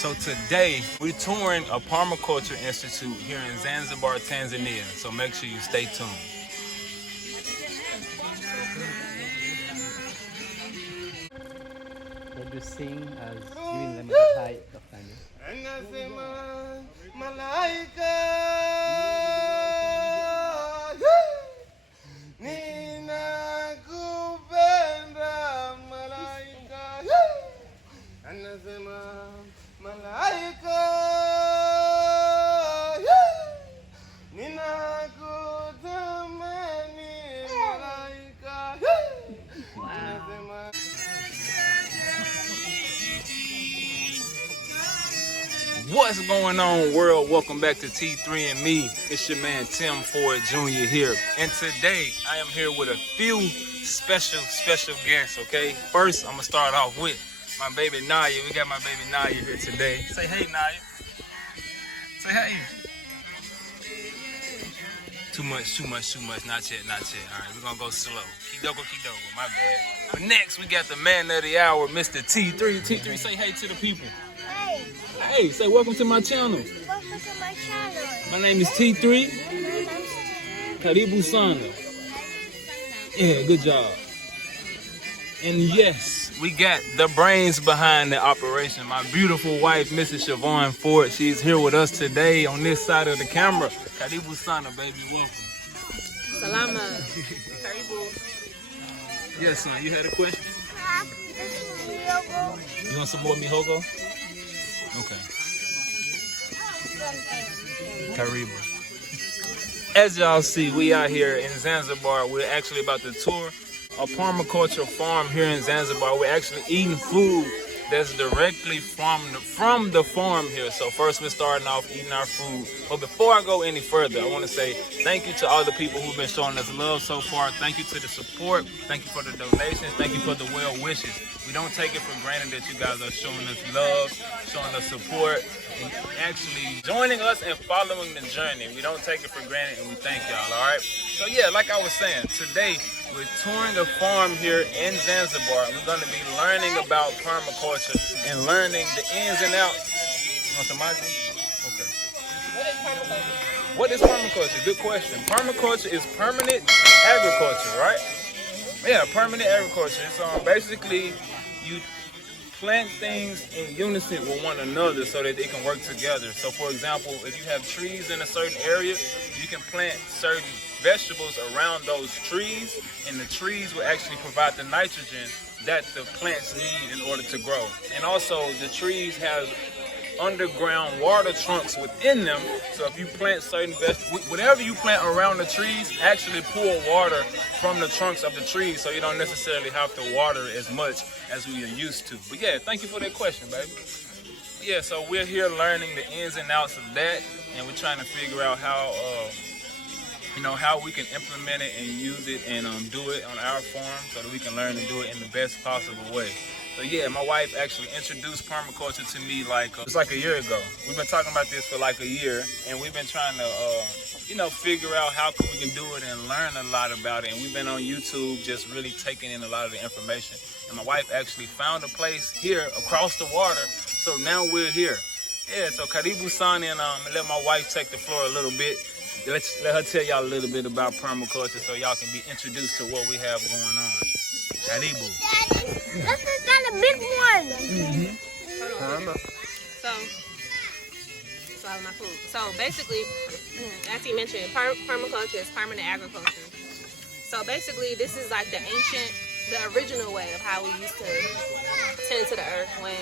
So today we're touring a Permaculture Institute here in Zanzibar, Tanzania. So make sure you stay tuned. What you sing as giving them a high of kindness. Anasema malaika ninakupenda malaika anasema malaika ninakutamani malaika anasema. What's going on, world? Welcome back to T3 and Me. It's your man Tim Ford Jr. here. And today I am here with a few special guests, okay? First, I'm gonna start off with my baby Naya. We got my baby Naya here today. Say hey, Naya. Say hey. Too much. Not yet. All right, we're gonna go slow. Kidogo, my bad. But next, we got the man of the hour, Mr. T3. T3, say hey to the people. Hey, say welcome to my channel. Welcome to my channel. My name is T3. Karibu sana. Yeah, good job. And yes, we got the brains behind the operation. My beautiful wife, Mrs. Siobhan Ford. She's here with us today on this side of the camera. Karibu sana, baby. Welcome. Salama. Karibu. Yes, son. You had a question? Yogo. You want some more mihogo? Okay. Karibu. As y'all see, we out here in Zanzibar. We're actually about to tour a permaculture farm here in Zanzibar. We're actually eating food that's directly from the farm here. So first we're starting off eating our food. But before I go any further, I want to say thank you to all the people who've been showing us love so far. Thank you to the support. Thank you for the donations. Thank you for the well wishes. We don't take it for granted that you guys are showing us love, showing us support, and actually joining us and following the journey. We don't take it for granted, and we thank y'all, all right? So yeah, like I was saying, today we're touring a farm here in Zanzibar. We're going to be learning about permaculture and learning the ins and outs. You want some mate? Okay. What is permaculture? Good question. Permaculture is permanent agriculture, right? Yeah, permanent agriculture. It's basically you plant things in unison with one another so that they can work together. So for example, if you have trees in a certain area, you can plant certain vegetables around those trees, and the trees will actually provide the nitrogen that the plants need in order to grow. And also the trees have underground water trunks within them, so if you plant certain vegetables, whatever you plant around the trees actually pull water from the trunks of the trees, so you don't necessarily have to water as much as we are used to. But yeah, thank you for that question, baby. Yeah, so we're here learning the ins and outs of that, and we're trying to figure out how how we can implement it and use it and do it on our farm so that we can learn to do it in the best possible way. So yeah, my wife actually introduced permaculture to me it's like a year ago. We've been talking about this for like a year, and we've been trying to figure out how we can do it and learn a lot about it. And we've been on YouTube just really taking in a lot of the information. And my wife actually found a place here across the water, so now we're here. Yeah, so Karibu San, and let my wife take the floor a little bit. Let her tell y'all a little bit about permaculture so y'all can be introduced to what we have going on. Karibu. This is not a big one. So my food. So basically, as he mentioned, permaculture is permanent agriculture. So basically, this is like the original way of how we used to tend to the earth. When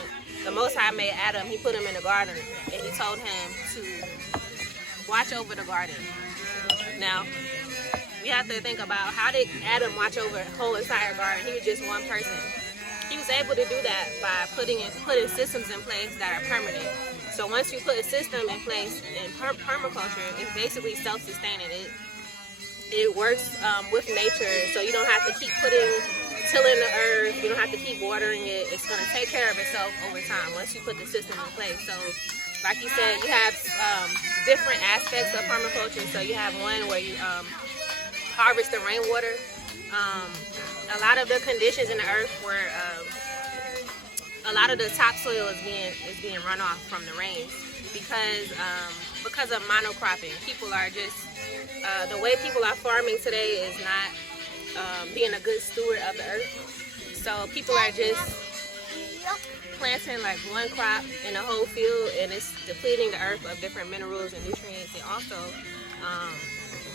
the Most High made Adam, he put him in the garden, and he told him to watch over the garden. Now, we have to think about, how did Adam watch over the whole entire garden? He was just one person. He was able to do that by putting systems in place that are permanent. So once you put a system in place in permaculture, it's basically self-sustaining. It works with nature, so you don't have to keep tilling the earth. You don't have to keep watering it. It's going to take care of itself over time once you put the system in place. So like you said, you have different aspects of permaculture. So you have one where you harvest the rainwater. A lot of the conditions in the earth were a lot of the topsoil is being run off from the rains because of monocropping. People are just the way people are farming today is not being a good steward of the earth. So people are just planting like one crop in a whole field, and it's depleting the earth of different minerals and nutrients. And also,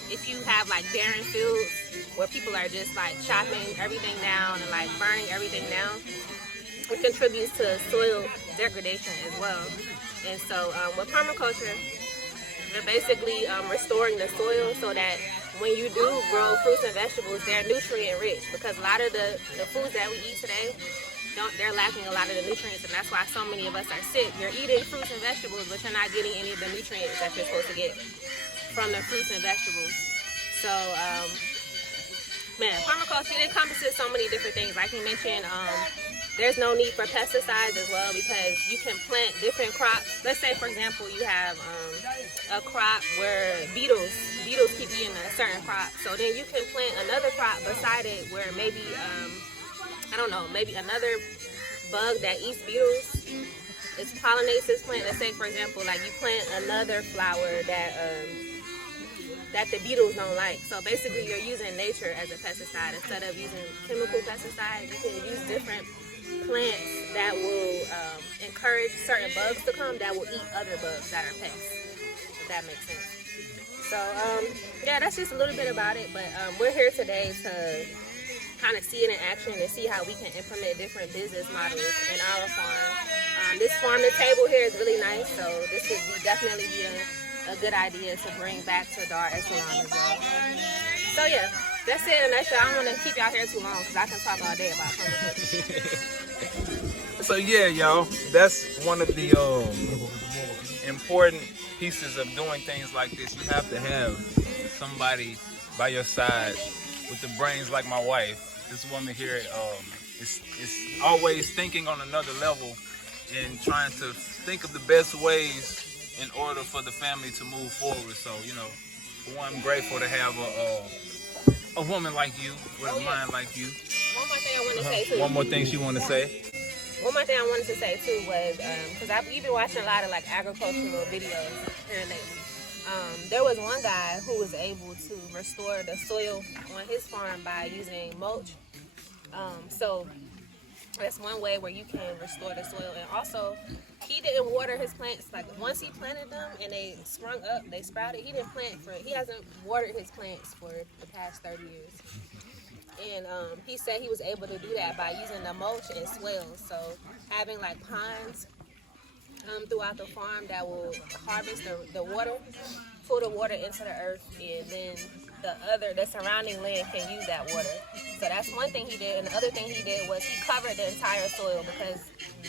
if you have like barren fields where people are just like chopping everything down and like burning everything down, it contributes to soil degradation as well. And so with permaculture, they're basically restoring the soil so that when you do grow fruits and vegetables, they're nutrient rich, because a lot of the foods that we eat today, they're lacking a lot of the nutrients, and that's why so many of us are sick. You're eating fruits and vegetables, but you're not getting any of the nutrients that you're supposed to get from the fruits and vegetables. So, man, permaculture encompasses so many different things. Like you mentioned, there's no need for pesticides as well, because you can plant different crops. Let's say, for example, you have a crop where beetles keep eating a certain crop. So then you can plant another crop beside it where maybe, I don't know, maybe another bug that eats beetles, it pollinates this plant. Let's say, for example, like you plant another flower that the beetles don't like. So basically you're using nature as a pesticide instead of using chemical pesticides. You can use different plants that will encourage certain bugs to come that will eat other bugs that are pests, if that makes sense. So yeah, that's just a little bit about it, but we're here today to kind of see it in action and see how we can implement different business models in our farm. This farm to table here is really nice, so this would definitely be a good idea to bring back to Dar es Salaam as well. So yeah, that's it in a nutshell. I don't want to keep y'all here too long because I can talk all day about permaculture. So yeah, y'all, that's one of the important pieces of doing things like this. You have to have somebody by your side with the brains like my wife. This woman here is always thinking on another level and trying to think of the best ways in order for the family to move forward. So, you know, for one, I'm grateful to have a woman like you with a mind like you. One more thing I want to say too. One more thing she wanted to say. One more thing I wanted to say too was, because I've been watching a lot of like agricultural videos here lately. There was one guy who was able to restore the soil on his farm by using mulch. So that's one way where you can restore the soil. And also, he didn't water his plants. Like once he planted them and they sprung up, they sprouted. He hasn't watered his plants for the past 30 years. And he said he was able to do that by using the mulch and swales. So having like ponds throughout the farm that will harvest the water, pull the water into the earth, and then the surrounding land can use that water. So that's one thing he did. And the other thing he did was he covered the entire soil, because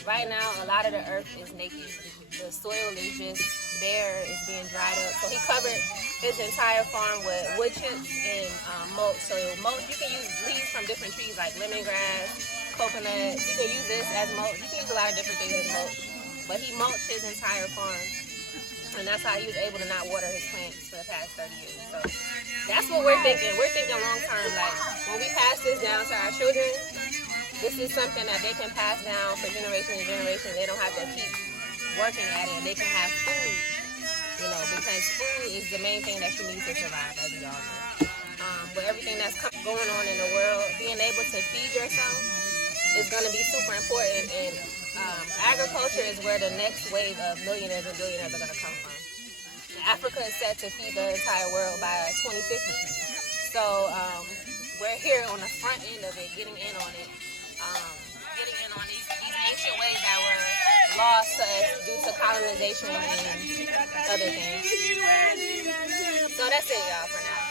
right now a lot of the earth is naked. The soil is just bare, it's being dried up. So he covered his entire farm with wood chips and mulch. So mulch, you can use leaves from different trees like lemongrass, coconut. You can use this as mulch. You can use a lot of different things as mulch. But he mulched his entire farm. And that's how he was able to not water his plants for the past 30 years. So that's what we're thinking. We're thinking long term. Like when we pass this down to our children, this is something that they can pass down for generation to generation. They don't have to keep working at it. They can have food, you know, because food is the main thing that you need to survive, as we all know. With everything that's going on in the world, being able to feed yourself is going to be super important. And agriculture is where the next wave of millionaires and billionaires are going to come from. Africa is set to feed the entire world by 2050. So we're here on the front end of it, getting in on it, getting in on these ancient ways that were lost to us due to colonization and other things. So that's it, y'all, for now.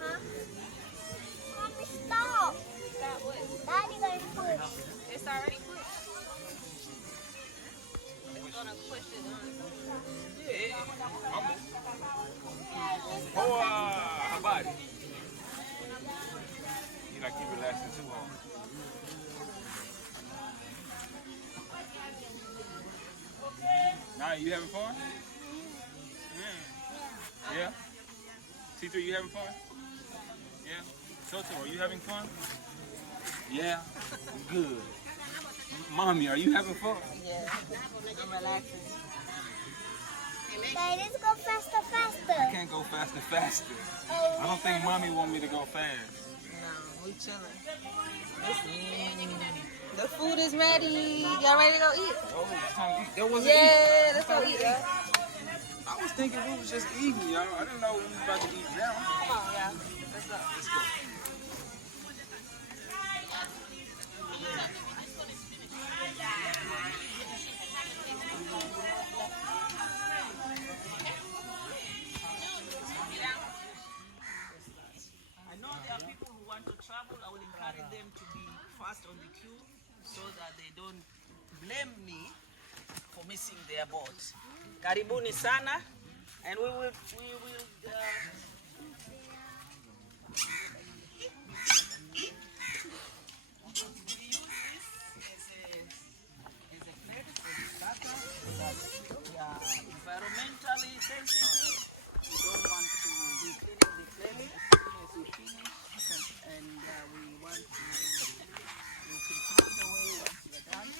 Huh? Mommy, stop. Stop what? Daddy gonna push. It's already pushed. It's gonna push it on. Yeah. Oh, habari. You like keep relaxing too long. Now you having fun? Yeah. T3, you having fun? Yeah. Toto, are you having fun? Yeah. Good. Mommy, are you having fun? Yeah. I'm relaxing. Daddy, let's go faster, I faster. can't go faster, faster. I don't think mommy want me to go fast. No, we chilling. The food is ready. Y'all ready to go eat? Oh, it's time to eat. There wasn't Yeah, let's go eat. I was thinking we was just eating, y'all. I didn't know we was about to eat now. Come on, y'all. Let's go. Let's go. I know there are people who want to travel. I will encourage them to be fast on the queue so that they don't blame me for missing their boat. Karibuni sana, and we will environmentally sensitive. We don't want to be cleaning the clay as soon as we finish, and we want to prepare the way once we are done.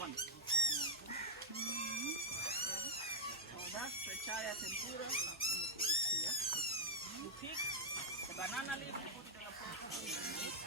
Wonderful. So that's the chaya tempura. Let me put it here. You pick the banana leaf and put it on a plate.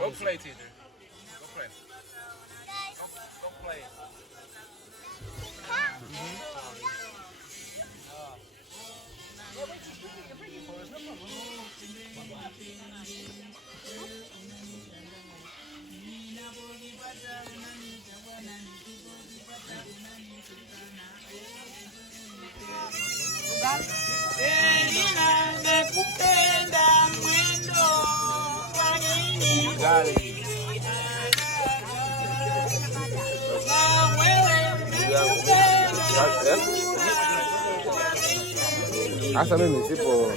Go play, teacher. Go play. Go play. You got it. Hasta mimi sipo.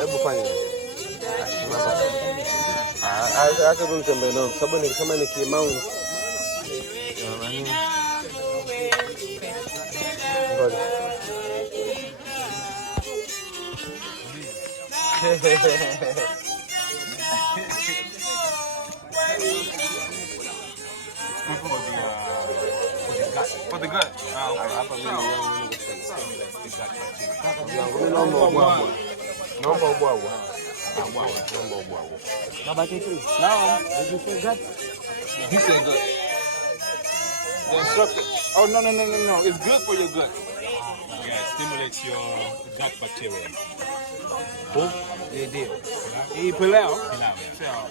Hebu fanya acha tunitembee nao kwa sababu nikisema nikimount For the gut. naomba ubwabwa. Baba Tetri. Now, Did you say gut? he said gut. The instructor. Oh, no. It's good for your gut. Yeah, it stimulates your gut bacteria. They did. He pilau. Pilau, yeah.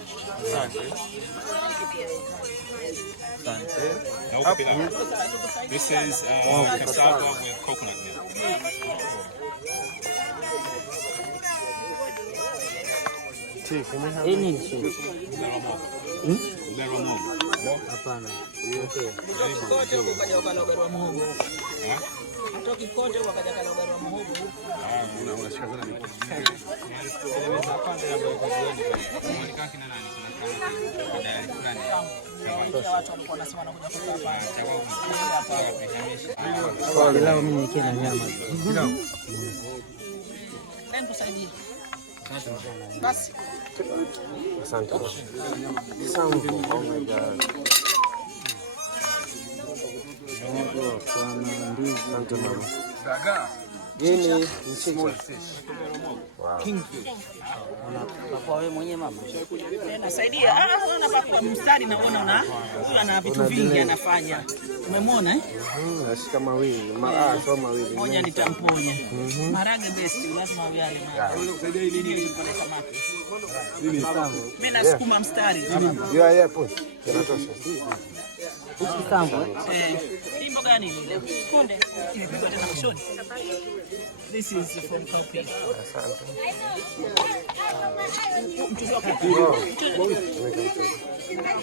No pilau. This is cassava with coconut milk. Nini shida? Ugali. Hapana. Pilau mimi nikiwa na nyama. Basi. Asante. Oh my God. Asante mama. Daga. Yeni Small mchicha. fish. Wow. Kingfish. Kwa wewe mwenyewe mama. Nasaidia. Unapaka mstari na unaona huyu ana vitu vingi anafanya. Umemwona eh? Nashika mawili. Sio mawili. Moja nitamponya. Marage best lazima uyale. Mimi nasukuma mstari. Yeah, push. Inatosha. Ukisambo. Hii mboga gani ile? Konde. Imepigwa tena mshoni. This is from Compost. Asante. Mchuzi wako.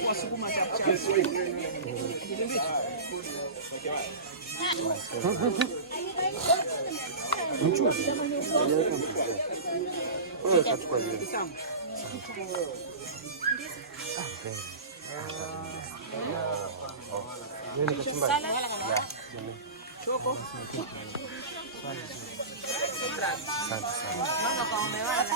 Kwa sukuma chap. Mchuzi. Wewe utachukua nini? Nini kachumbari? Choko. Asante sana. Mama kwa umewala.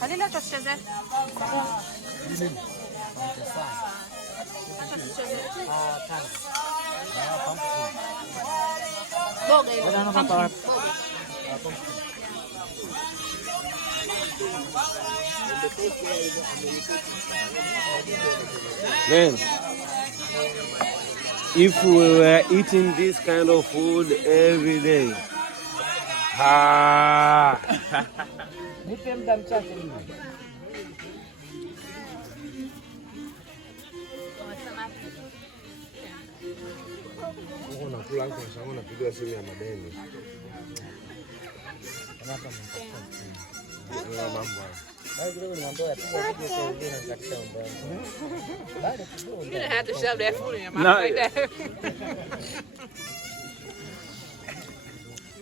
Halila tucheze. Boga ile. Man, if we were eating this kind of food every day, Nipe muda mchache mimi. unakula huko sasa unapiga simu ya madeni. Mambo. Bado kidogo niambia yapiga video kwa wengine na katika mambo yangu. Bado kidogo. You didn't have to shove that food in your mouth like that.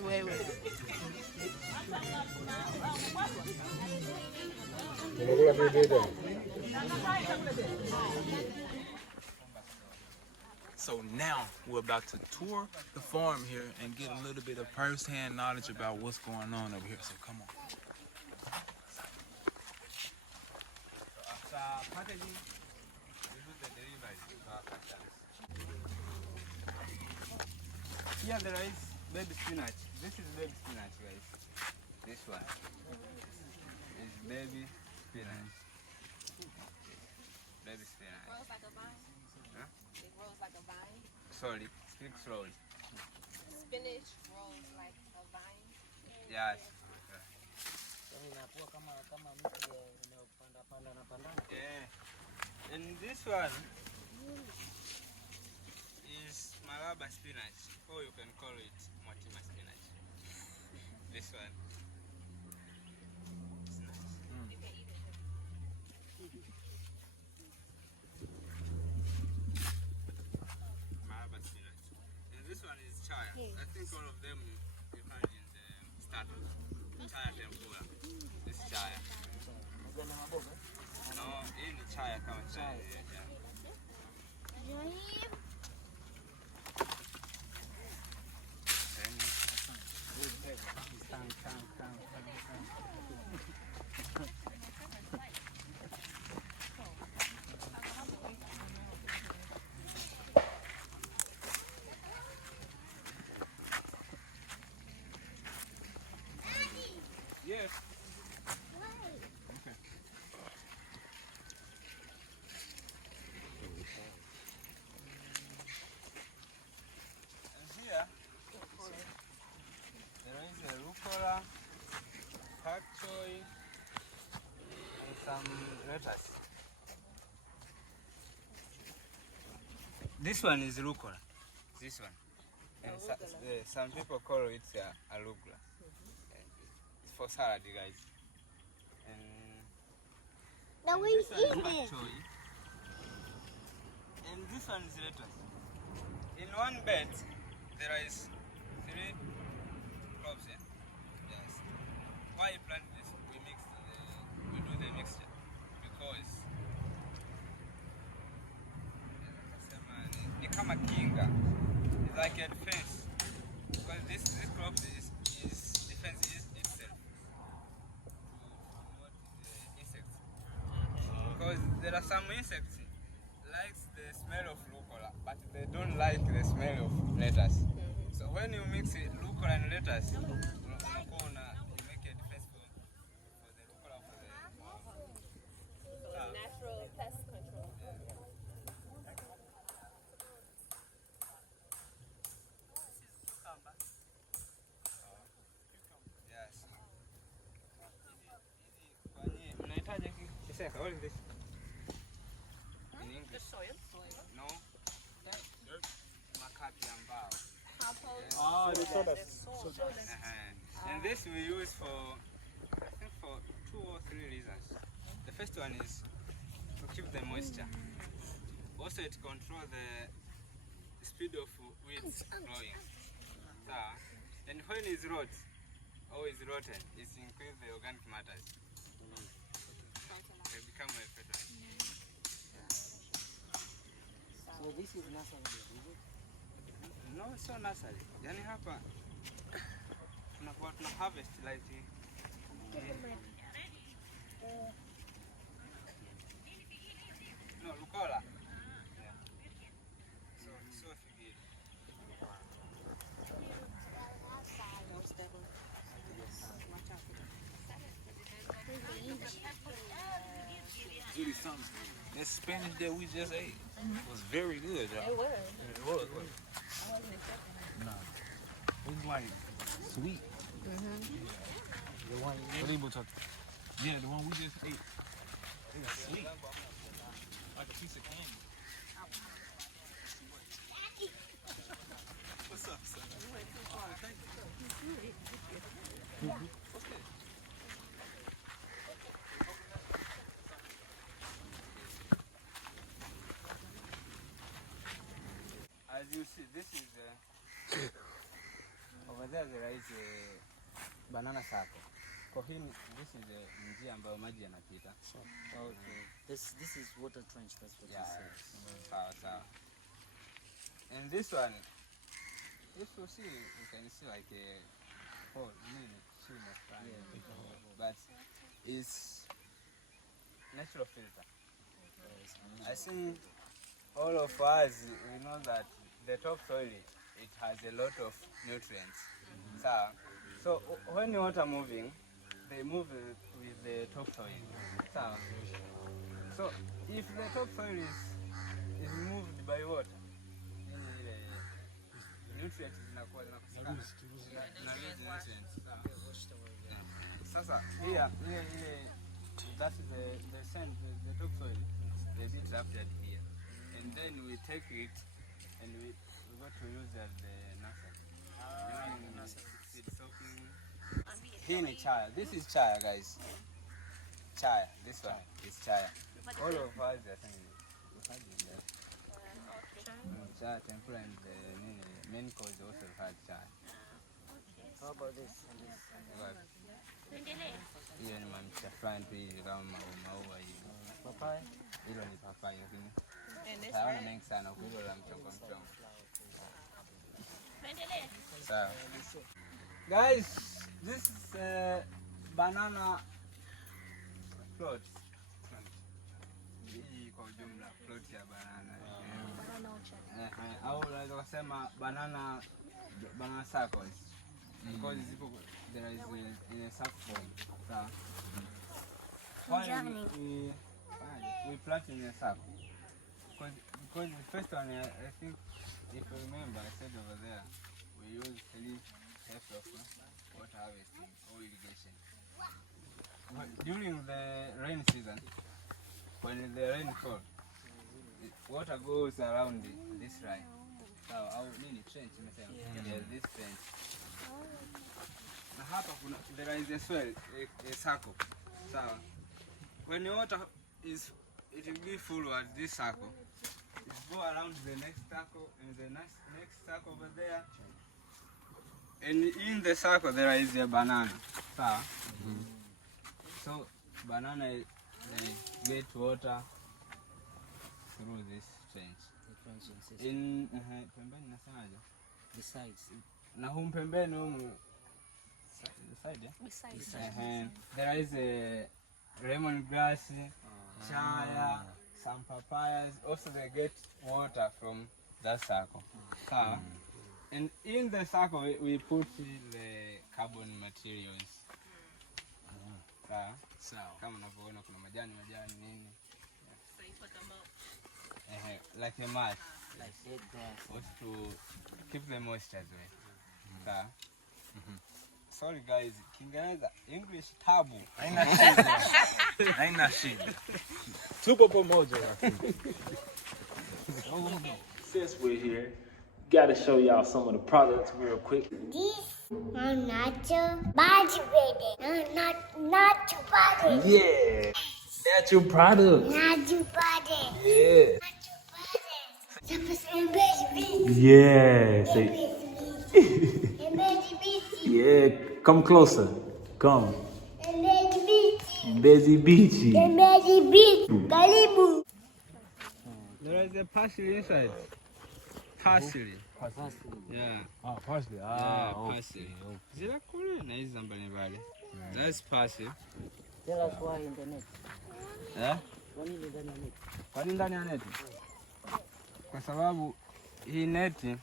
Wait. Unakula video. So now we're about to tour the farm here and get a little bit of first-hand knowledge about what's going on over here. So come on. Here there is baby spinach. This is baby spinach, guys. This one is baby spinach. Baby spinach. Grows like a vine. Huh? It grows like a vine. Sorry, speak slowly. Spinach grows like Yes. Inakuwa kama mti unapanda panda. Yeah. And this one is Malaba spinach, or you can call it Motima spinach. This one. It's nice. Malaba spinach. And this one is chaya. I think all of them you find in the starters. Chaya tempura. This is chaya. No, hii ni chaya kama chaya. Yeah. Yes. Okay. And here there is a rucola, pak choy, and some lettuce. This one is rucola. This one. And some people call it arugula. It's for salad, guys. Now we this one is eat pak it. choy. And this one is lettuce. In one bed, there is 3 crops here. Yes. Why you plant this? We do the mixture because ni kama kinga. It's like a defense. Because this crop is defense itself to what the insects. Because there are some insects likes the smell of rucola, but they don't like the smell of lettuce. So when you mix it, rucola and lettuce, you make a defense for the rucola for the Natural pest control. yes. Mnahitaji kiseka? What is this? In English? Just soil. No. Makapi ya mbao. Compost. Ah, the soda. And this we use for, I think for 2 or 3 reasons. The first one is to keep the moisture. Also it controls the speed of weeds growing. So, and when it's rot or it's rotten, it increases the organic matters. They become a fertilizer. So this is nursery, is it? No, so nursery. Yani hapa tunakuwa tuna harvest like no rucola. Yeah. So figure. Judy, something. That spinach that we just ate was very good, y'all. It was. It was. I wasn't expecting Nah. It was like sweet. The one What are you talking? Yeah, the one we just ate. It was sweet. Like a piece of candy. What's up, son? As you see, this is over there is a banana circle. Kwa hii this is a njia ambayo maji yanapita. Okay. This is water trench, that's what Yeah. you said. Sawa. And this one, if you see, you can see like a hole, but it's natural filter. I think all of us, we know that the topsoil, it has a lot of nutrients. So when water moving, they move with the topsoil. So if the topsoil is moved by water, nutrients zinakuwa zinakosekana. here, that's the sand, the topsoil, they be drafted here. And then we take it and we go to use as the nursery. Seed soaking. Here is chaya. This is chaya, guys. Chaya. This one is chaya. All of us are saying chaya, tempura, and the main cause also had chaya. How about this? Hiyo ni mamcha fulani tu hivi kama maua hivi. Papaya? Hilo ni papai lakini And this hawana mengi sana kwa hilo la mchongo. So, guys, this is banana float. Hii kwa ujumla float ya banana. Au unaweza kusema banana circles. Because there is in a circle form. So, we plant in a circle. Because the first one, I think, if you remember, I said over there, we use 3 types of water harvesting or irrigation. But during the rain season, when the rain falls, water goes around this line. So, our mini trench, this trench. Na hapa there is a swell, a circle. So, when the water it will be forward this circle, it go around the next circle and the next circle over there. And in the circle there is a banana. So banana get water through this trench. In pembeni nasemaje? Besides. Na pembeni humu side. There is a lemon grass, chaya, some papayas. Also they get water from that circle. And in the circle we put the carbon materials. Kama unavyoona kuna majani nini. So you put them up. Like a mat. Like dead grass. Also to keep the moisture away. Sorry guys, Kiingereza, English tabu. Haina shida. Tupo pamoja. Since we're here, gotta show y'all some of the products real quick. This are natural body ready. Natural body. Yeah, natural product. Natural body. Yeah. Natural body. Yeah. Yeah, come closer. Come. Busy beachy. Karibu. There is a parsley inside. Parsley. Yeah. Oh, parsley. Parsley. Zile kule na hizi mbalimbali. That's parsley. Tell us why in the net. Kwa nini ndani ya neti? Kwa sababu hii neti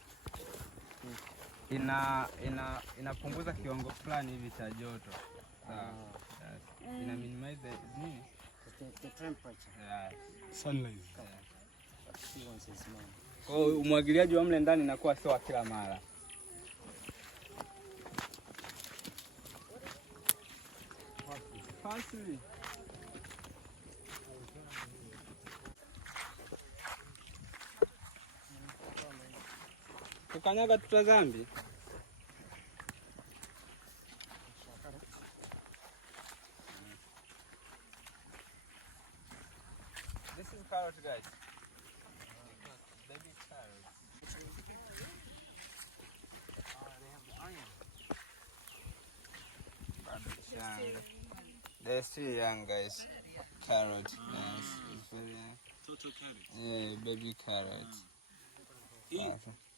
inapunguza kiwango fulani hivi cha joto. Sawa. Ina minimize the temperature. Yeah. Sunlight. Kwa umwagiliaji wa mle ndani inakuwa sio kila mara. Parsley. Kukanyaga tutazambi. This is carrot, guys. Baby carrot. They have the onion. They're still young, guys. Carrot. Nice. It's very, Total carrot. yeah, baby carrot.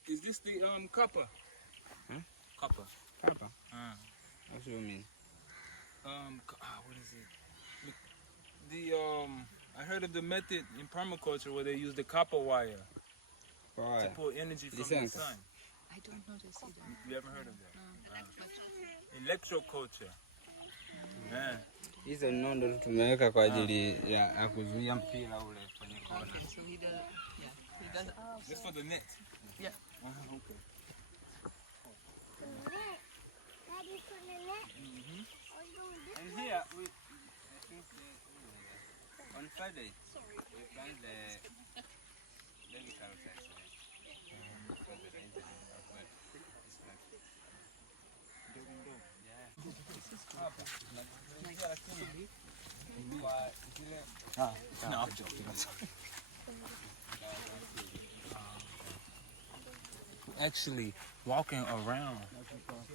Is this the copper? Copper. Papa? What do you mean? What is it? The I heard of the method in permaculture where they use the copper wire to pull energy from the sun. I don't know this either. You haven't heard of that? Electroculture. Yeah. Hizo nondo tumeweka kwa ajili ya kuzuia mpira ule kwenye kona. Okay, so he does, yeah, he does it. This for the net. Yeah. Okay. Daddy, for the net. And here Friday, we plant the baby carrots actually. For the rain and stuff, but it's not. No, I'm joking. Actually walking around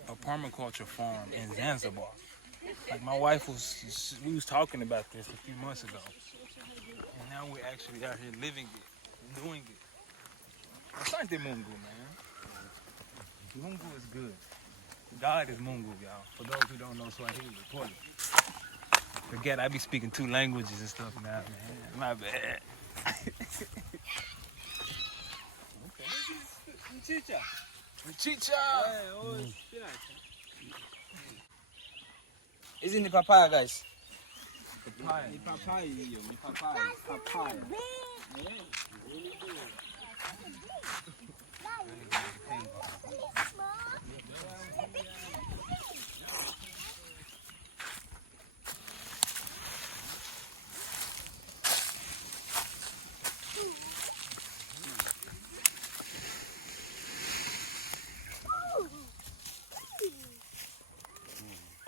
a permaculture farm in Zanzibar. Like my wife we was talking about this a few months ago. And now we're actually out here living it, doing it. Asante Mungu, man. Mungu is good. God is Mungu, y'all. For those who don't know Swahili, report it. Forget I be speaking 2 languages and stuff now, man. My bad. Mchicha. Mchicha. Hizi ni papaya guys. Ni papai hiyo, ni papai. Papaya.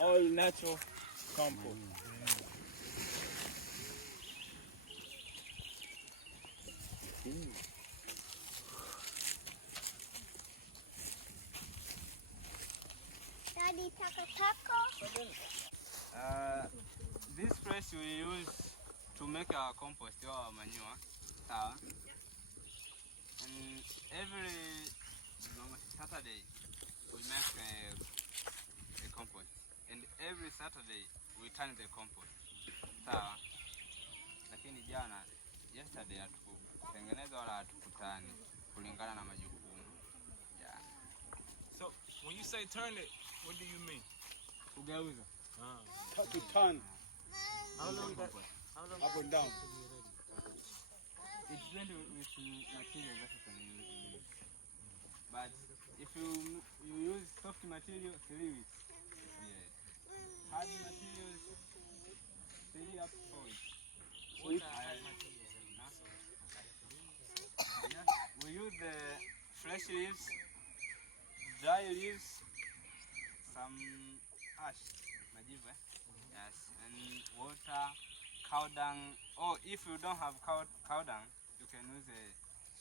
All natural compost. Daddy, taco. This place we use to make our compost or our manure. And every Saturday we make a compost. And every Saturday we turn the compost. Lakini jana, yesterday hatukutengeneza wala hatukutani kulingana na majukumu. So when you say turn it, what do you mean? Kugeuza. To turn. How long that? Up and down. It depends with material that you can use. But if you use soft material, 3 weeks. Yes. Hard materials, 3 up to 4 weeks. We use the fresh leaves, dry leaves, some ash, majivu, yes, and water, cow dung. Or if you don't have cow dung, you can use a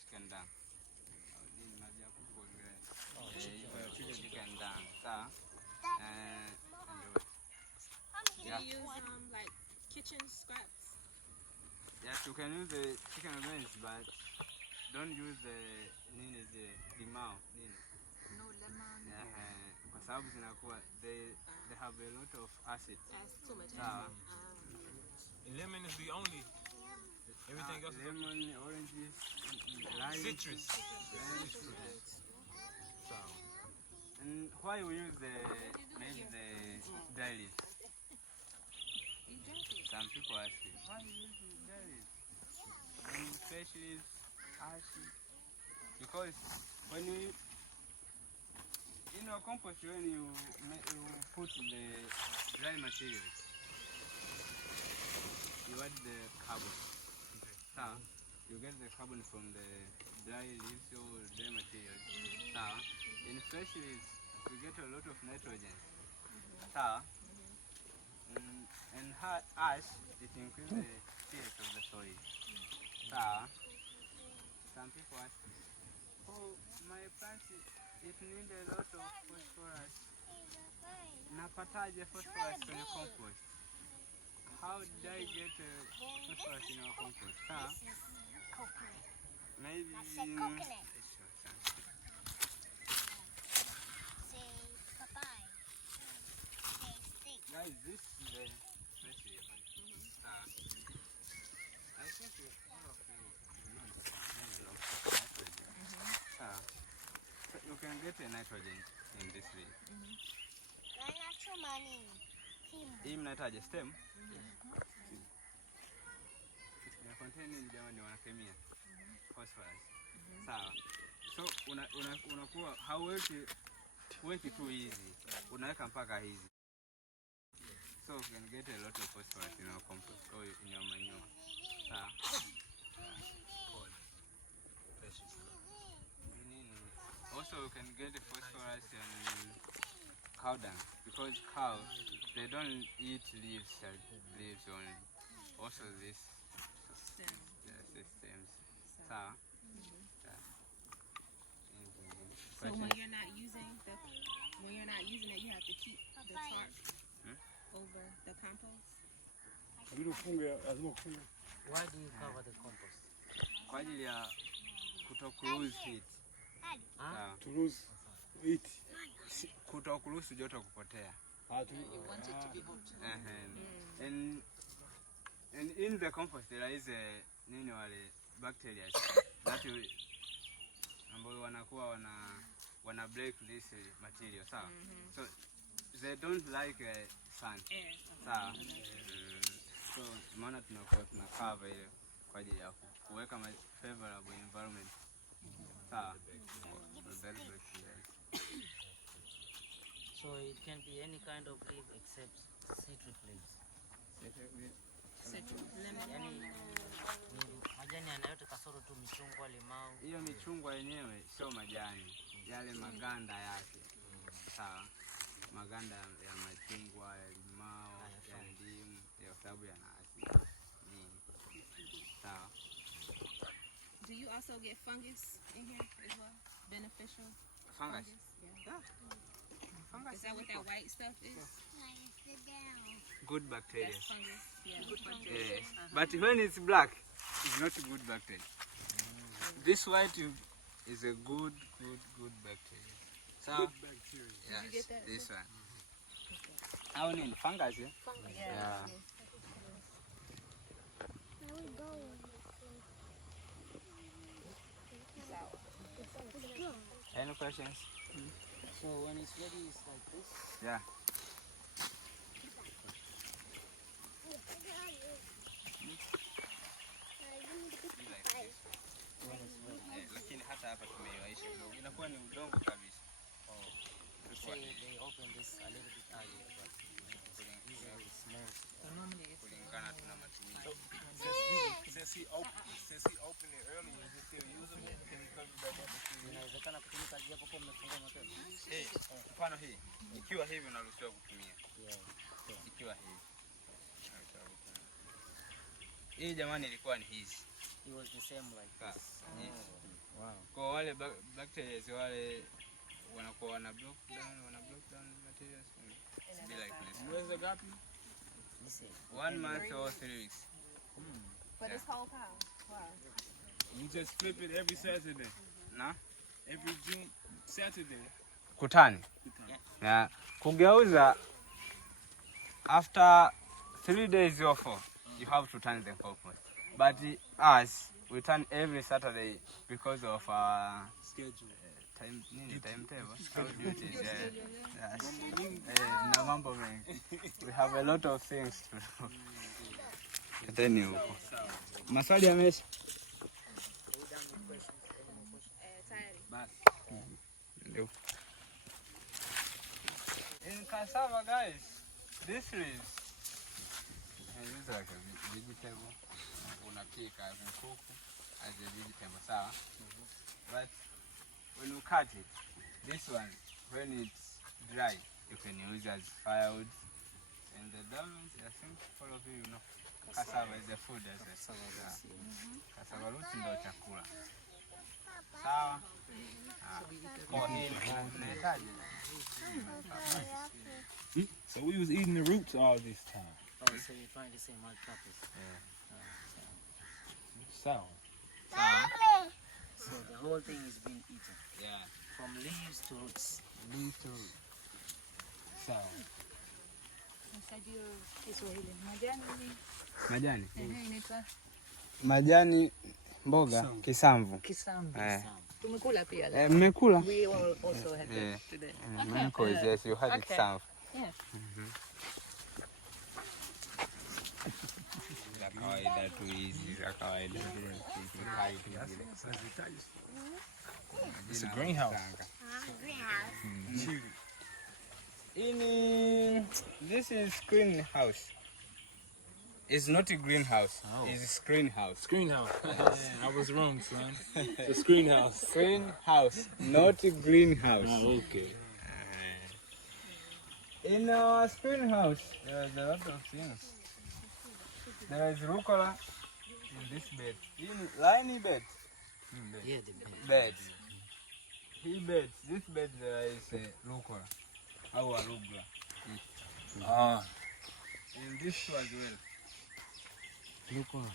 chicken dung. Chicken dung. Do you use like kitchen scraps? Yes, you can use the chicken remains, but don't use the limau. No lemon. Kwa sababu zinakuwa they have a lot of acid. That's too much acid. Lemon is the only. Everything else. Lemon, oranges, lime, citrus. So, and why we use maybe the dry leaves? Some people ask me, why you use the dry leaves? And fresh leaves, ashy. Because when you in your compost, when you put the dry materials, you add the carbon. So you get the carbon from the dry leaves or dry materials. So in fresh leaves, you get a lot of nitrogen. So and ash, it increases the pH of the soil. So some people ask, oh, my plant it needs a lot of phosphorus. Napataje phosphorus in your compost? How did I get phosphorus in your compost? Maybe coconut. Say papaya. Say stick. Guys, this is the fresh leaf. I think all of you know nitrogen. You can get a nitrogen in this leaf. Natural money. Hii mnahitaji stem. Ina contain nini jamani wanakemia? Phosphorus. Sawa. So unakuwa hauweki tu hizi. Unaweka mpaka hizi. So you can get a lot of phosphorus in your compost or in your manure. Sawa. Also, you can get the phosphorus and cow dung because cows they don't eat leaves only. Also this stems. Sawa. So when you're not using it, you have to keep the tarp over the compost. Why do you cover the compost? Kwa ajili ya kutokuruhusu heat. Sawa. To lose it. Kutokuruhusu joto kupotea. You want it to be hot. And in the compost there is a bacteria that ambayo wanakuwa wana break this material, sawa. So they don't like sun. Sawa. So maana tunakuwa tunakava ile kwa ajili ya kuweka favorable environment. Sawa. So it can be any kind of leaf except citric leaves. Majani yanayote kasoro tu michungwa, limau. Hiyo michungwa yenyewe sio majani, yale maganda yake. Sawa. Maganda ya machungwa, ya limau, ya ndimu, ya sababu yana asidi nyingi. Sawa. Do you also get fungus in here as well? Beneficial Fungus? Yeah. Fungus. Is that what that white stuff is? Good bacteria. That's fungus. Yeah. Good bacteria. Yes. But when it's black, it's not good bacteria. This white is a good bacteria. So, Good bacteria. yes, Did you get that? this one. How many fungus? Yeah. Fungus. Yeah. Any questions? So when it's ready, it's like this. Yeah. Lakini hata hapa tumeiwaisha kidogo. Inakuwa ni udongo kabisa. They open this a little bit earlier, but usually it smells. Kulingana tuna matumizi. Since he opened it earlier, is it still usable? Can we come back up? Inawezekana kutumika japo kwa mmefungua mapema. Mfano hii, ikiwa hivi unaruhusiwa kutumia. Ikiwa hivi. Hii jamani ilikuwa ni hizi. It was the same like this. Wow. Kwa wale bacteria wale wanakuwa wana block down materials. Be like this. Mwezi gapi? 1 month or 3 weeks. For this whole pile. Wow. You just flip it every Saturday. Na? Every June Saturday. Kutani. Yeah. Kugeuza after 3 days or 4, you have to turn the compost. But us, we turn every Saturday because of Schedule. timetable. Duties. Na mambo mengi. We have a lot of things to do. Teni huko. Maswali yameisha? Ndio. In cassava, guys, this leaves is like a vegetable. Unapika as a cook, as a vegetable, sawa. But when you cut it, this one, when it's dry, you can use as firewood. And the diamonds, I think all of you know, cassava is a food as a cassava root ndo chakula. Sawa. So we was eating the roots all this time. Oh, so you're trying to say multi-purpose. Sound. So the whole thing is being eaten. Yeah. From leaves to roots. Leaves to roots. Sound. Majani. Inaitwa Majani mboga kisamvu. kisamvu. Eh. Tumekula pia. Mmekula? We also had that today. Mango is yes, you had it kisamvu. Yeah. Za kawaida tu hizi, za kawaida. It's a greenhouse. This is greenhouse. It's not a greenhouse. It's a screen house. Screen house. I was wrong, son. The screen house. Screen house, not a greenhouse. Okay. In our screen house, there is a lot of things. There is rucola in this bed. In liney bed. Yeah, the bed. Beds. He beds. This bed there is rucola. Our arugula. In this one as well. Look on.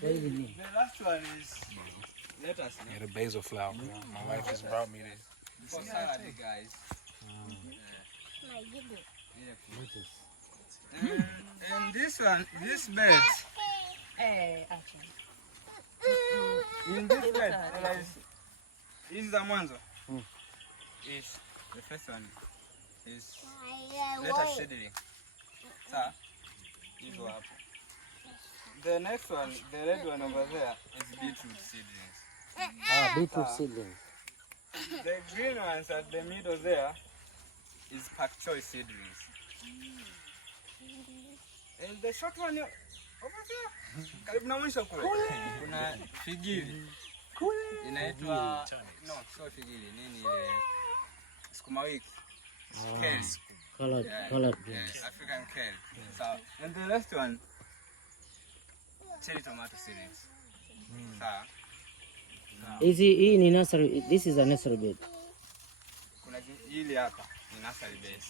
The last one is lettuce. Yeah, the basil flower. My wife just brought me this. For salad, guys. My goodness. And this one, this bed. Hey, actually. In this bed, there is the mwanzo. Is the first one is lettuce seedling. Sir, you go up. The next one, the red one over there, is beetroot seedlings. Beetroot seedlings. The green ones at the middle there is pak choy seedlings. And the short one over there, karibu na mwisho kule, kuna figili. Inaitwa, no, sio figili, nini ile, sukuma wiki. Kale. Colored greens. African kale. So, and the last one, cherry tomato seedlings. Is it in nursery? This is a nursery bed. Kuna hili hapa ni nursery bed.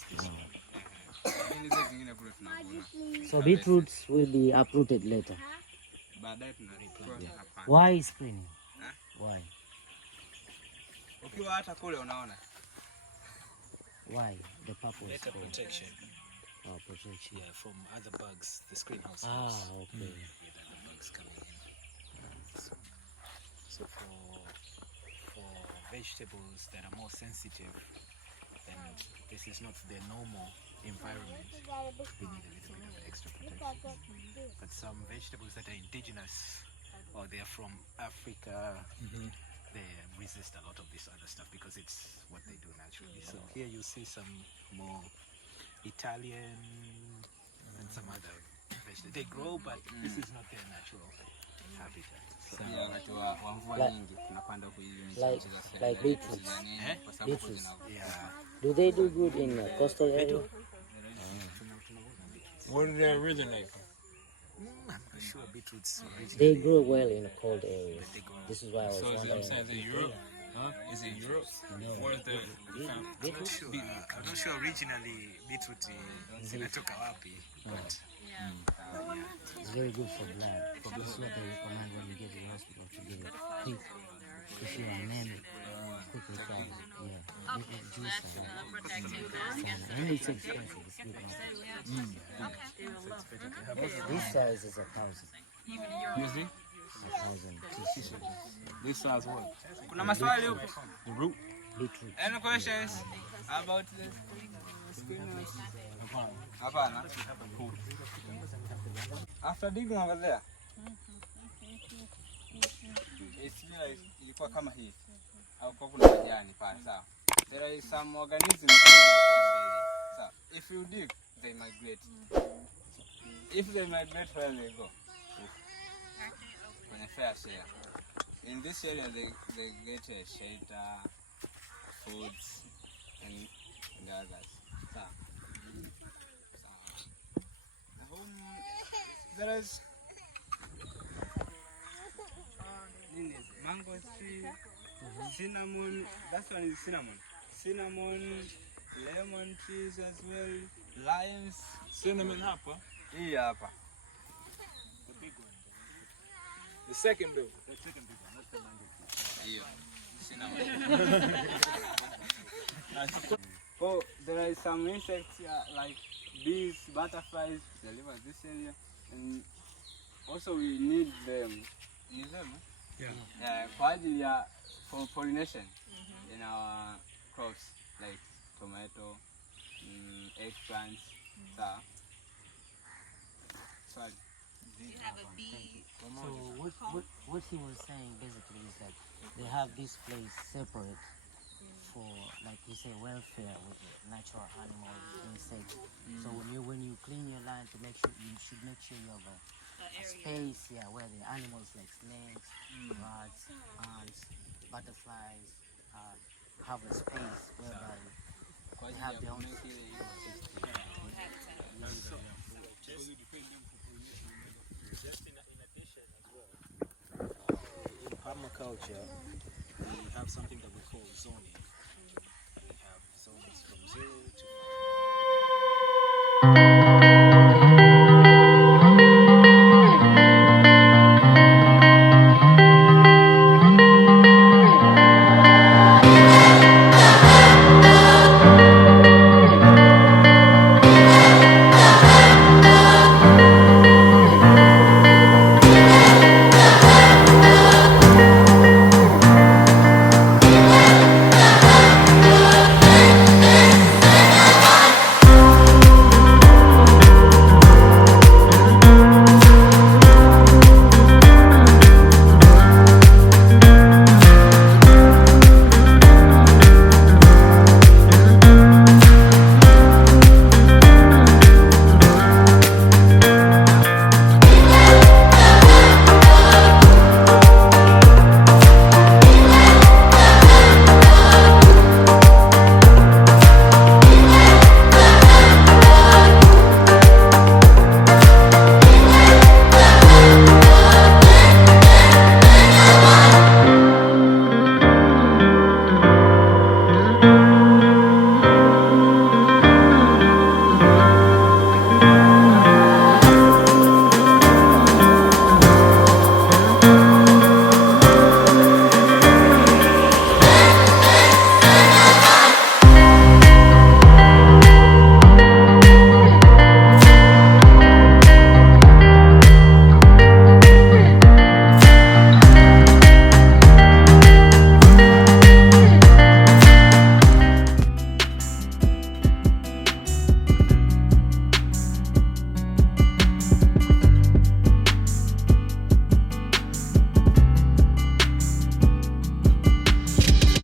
Hizi zingine kule tunavuna. So beetroots will be uprooted later. Baadaye tunaripoti hapa. Why screening? Why? Ukiwa hata kule unaona. Why? The purpose. Better protection. Oh, protection. Yeah, from other bugs, the screen house. Okay. Yeah, the other bugs coming in. So for vegetables that are more sensitive, then this is not the normal environment. We need a little bit of extra protection. But some vegetables that are indigenous or they are from Africa, they resist a lot of this other stuff because it's what they do naturally. So here you see some more Italian and some other vegetables. They grow, but this is not their natural habitat. So Like beetroots. Beetroots. yeah. Do they do good in coastal area? Where do they originate from? I'm not sure beetroots originally. They grow well in cold areas. This is why I was So is it, I'm wondering. saying, is it Europe? Huh? Is it Europe? Where's the I'm not sure originally beetroot zinatoka wapi, but It's very good for blood. This is what they recommend when you get to the hospital to give it quick. If you're anemic, quick recovery. Yeah. Juice. And it's expensive. It's good. This size is 1,000. You see? 1,000 tissues. This size what? Kuna maswali huko. The root? Beetroot. Any questions about this? Hapana. After digging over there, it's like ilikuwa kama hii. Au kwa kuna majani pale, sawa. There is some organisms. So if you dig, they migrate. If they migrate, where they go? Kwenye fair share. In this area, they get a shelter, foods, and the others. So, there is mango tree, cinnamon. That one is cinnamon. Cinnamon, lemon trees as well, limes. Cinnamon hopper. Hii hapa. The second bill. Hiyo. Cinnamon. Oh, there is some insects like bees, butterflies. They live in this area, and also we need them. Need them? Yeah. For ajili ya for pollination in our crops like tomato, eggplants. Sorry. So what he was saying basically is that they have this place separate for, like you say, welfare with natural animals, insects. So when you clean your land to make should make sure you have a area. space, yeah, where the animals like snakes, rats, ants, butterflies have a space whereby they have their own. In permaculture, we have something that we call zoning. We have zones from 0 to 5.